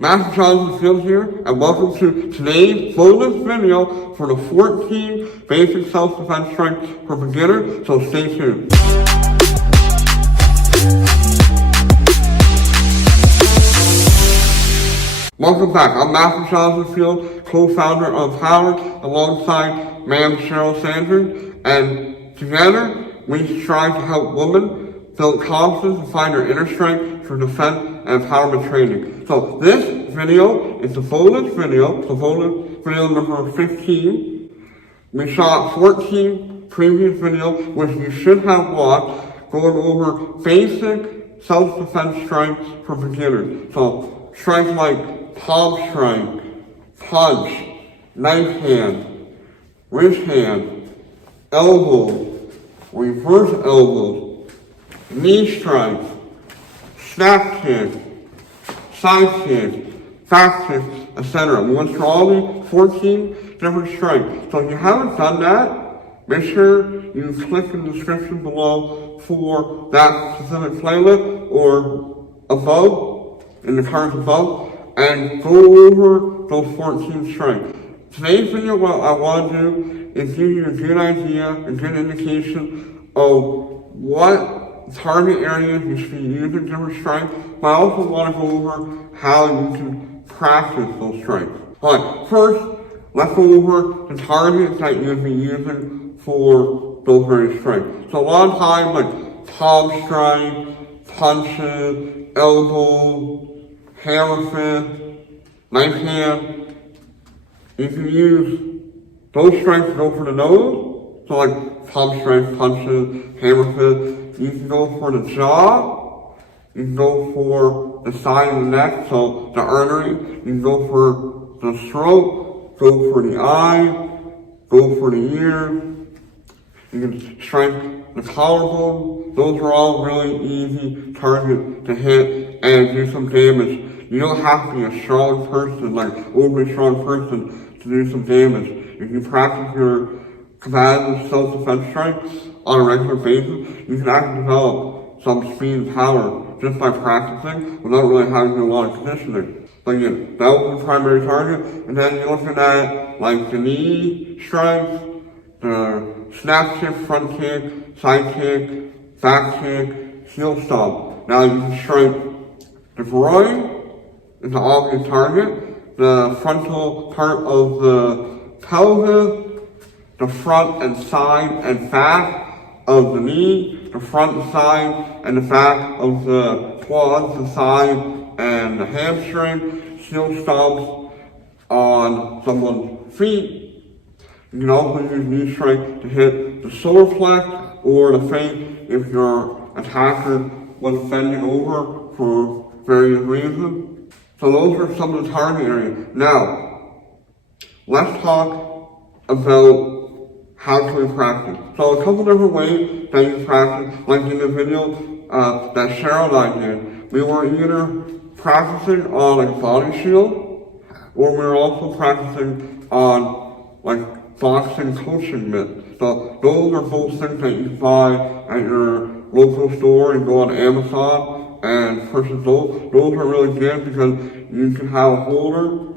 Master Charles Field here, and welcome to today's bonus video for the 14 basic self-defense strengths for beginners, so stay tuned. Welcome back. I'm Master Charles Field, co-founder of Power, alongside Ma'am Cheryl Sanders, and together we strive to help women build confidence and find their inner strength through defense and empowerment training. So this video is the bonus video, number 15. We shot 14 previous videos, which you should have watched, going over basic self-defense strengths for beginners. So strengths like palm strength, punch, knife hand, wrist hand, elbow, reverse elbows, knee strikes, snap kick, side kick, back kick, etc. We went through all these 14 different strikes. So if you haven't done that, make sure you click in the description below for that specific playlist or above, in the cards above, and go over those 14 strikes. Today's video, what I want to do is give you a good idea, a good indication of what target areas you should be using different strengths, but I also want to go over how you can practice those strengths. But first, let's go over the targets that you'll be using for those various strengths. So a lot of times, like palm strike, punches, elbows, hammer fist, knife hand, you can use those strengths to go for the nose. So like palm strike, punches, hammer fist. You can go for the jaw, you can go for the side of the neck, so the artery, you can go for the throat, go for the eye, go for the ear, you can strike the collarbone. Those are all really easy targets to hit and do some damage. You don't have to be a strong person, like overly strong person, to do some damage. If you practice your combative self-defense strengths on a regular basis, you can actually develop some speed and power just by practicing without really having a lot of conditioning. But again, that was the primary target. And then you're looking at like the knee strikes, the snap kick, front kick, side kick, back kick, heel stomp. Now you can strike the groin is the obvious target, the frontal part of the pelvis, the front and side and back of the knee, the front and side and the back of the quads, the side and the hamstring, heel stomps on someone's feet. You can also use knee strike to hit the solar plex or the face if your attacker was bending over for various reasons. So those are some of the target areas. Now, let's talk about how can we practice? So a couple different ways that you practice, like in the video that Cheryl and I did. We were either practicing on a body shield, or we were also practicing on like boxing coaching mitts. So those are both things that you can buy at your local store and go on Amazon and purchase those. Those are really good because you can have a holder,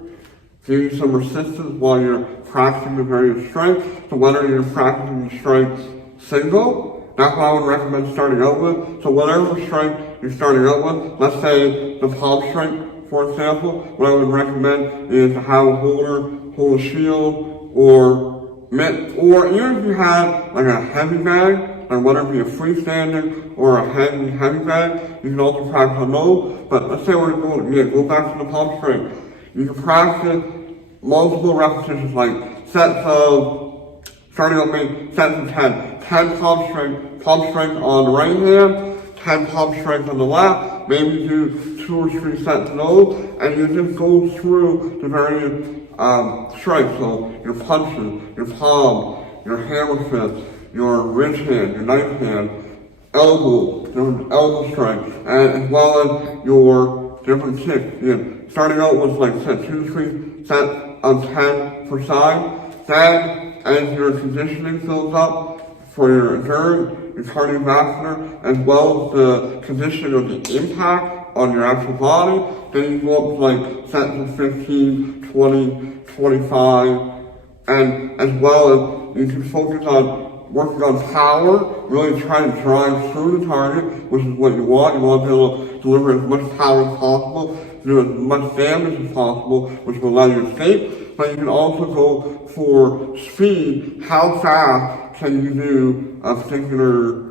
give you some resistance while you're practicing the various strengths. So whether you're practicing the strengths single, that's what I would recommend starting out with. So whatever strength you're starting out with, let's say the palm strength, for example, what I would recommend is to have a holder, hold a shield, or mitt, or even if you had like a heavy bag, like whether it be a freestanding or a heavy bag, you can also practice on those. But let's say we're going to go back to the palm strength. You can practice multiple repetitions, like sets of, starting out maybe sets of 10. 10 palm strength on the right hand, 10 palm strength on the left, maybe do 2 or 3 sets of those, and you just go through the various strikes. So your punches, your palm, your hammer fist, your wrist hand, your knife hand, elbow, different elbow strikes, and as well as your different kicks. Again, starting out with like 2 to 3 sets of 10 per side. Then, as your conditioning fills up for your endurance, your cardiovascular, as well as the conditioning of the impact on your actual body. Then you go up to like sets of 15, 20, 25, and as well as you can focus on working on power, really trying to drive through the target, which is what you want. You want to be able to deliver as much power as possible, do as much damage as possible, which will allow you to escape. But you can also go for speed. How fast can you do a particular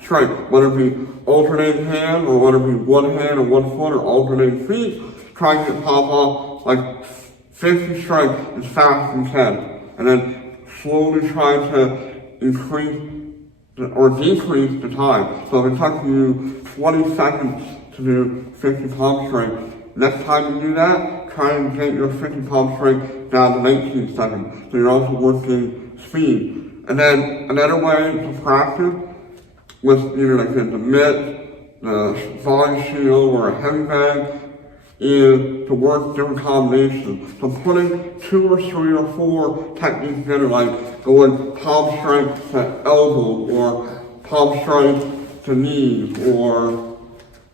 strike, whether it be alternating hand, or whether it be one hand or 1 foot, or alternating feet, trying to pop off like 50 strikes as fast as you can, and then slowly try to increase or decrease the time. So if it took you 20 seconds to do 50 palm strikes, next time you do that, try and get your 50 palm strike down to 19 seconds. So you're also working speed. And then another way to practice with either like the mitt, the volley shield, or a heavy bag is to work different combinations. So putting 2 or 3 or 4 techniques together, like going palm strike to elbow, or palm strike to knees, or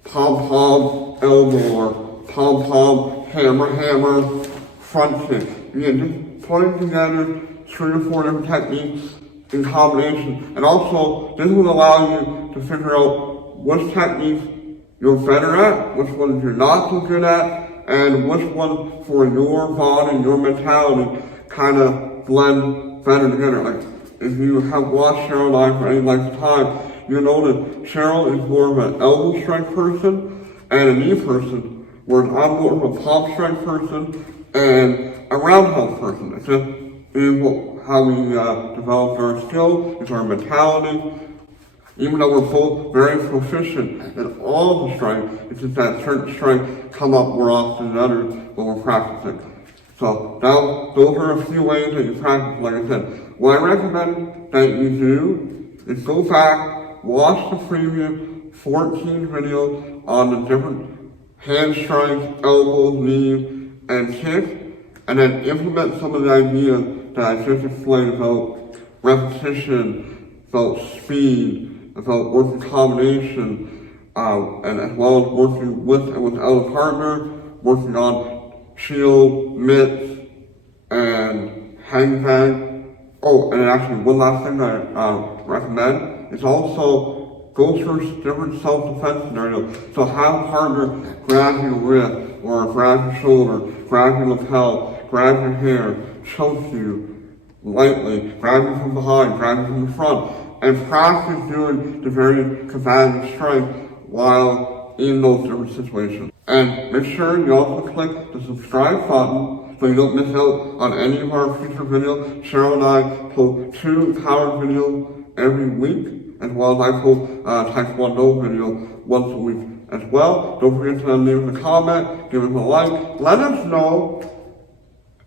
palm elbow, or palm hammer front kick. Again, just putting together 3 or 4 different techniques in combination. And also, this will allow you to figure out which techniques you're better at, which ones you're not so good at, and which ones for your body and your mentality kind of blend better together. Like, if you have watched Cheryl and I for any length of time, you know that Cheryl is more of an elbow strike person and a knee person, whereas I'm more of a palm strike person and a roundhouse person. It's just how we developed our skills, it's our mentality. Even though we're both very proficient in all the strikes, it's just that certain strikes come up more often than others when we're practicing. So now, those are a few ways that you practice. Like I said, what I recommend that you do is go back, watch the previous 14 videos on the different hand strikes, elbows, knees, and kicks, and then implement some of the ideas that I just explained about repetition, about speed, about working combination, and as well as working with and without a partner, working on shield, mitts, and hang tag. Oh, and actually one last thing that I recommend is also go through different self-defense scenarios. So have a partner grab your wrist, or grab your shoulder, grab your lapel, grab your hair, choke you lightly, grab you from behind, grab you from the front, and practice doing the very combative strike while in those different situations. And make sure you also click the subscribe button so you don't miss out on any of our future videos. Cheryl and I post 2 power videos every week, as well as I post Taekwondo videos once a week as well. Don't forget to leave a comment, give us a like, let us know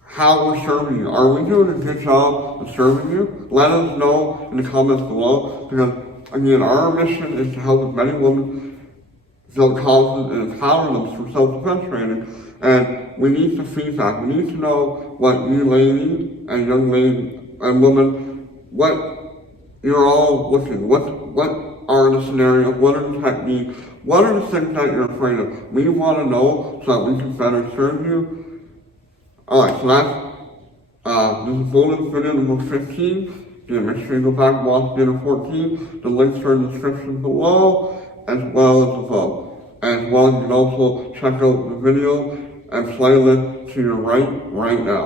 how we're serving you. Are we doing a good job of serving you? Let us know in the comments below, because again, our mission is to help as many women feel confident and empower them through self-defense training. And we need the feedback. We need to know what you ladies and young ladies and women, what you're all looking, what are the scenarios, what are the techniques, what are the things that you're afraid of. We want to know so that we can better serve you. Alright, so that's, this is bonus video number 15. Again, make sure you go back and watch video 14. The links are in the description below, as well as above. As well, you can also check out the video and playlist to your right now.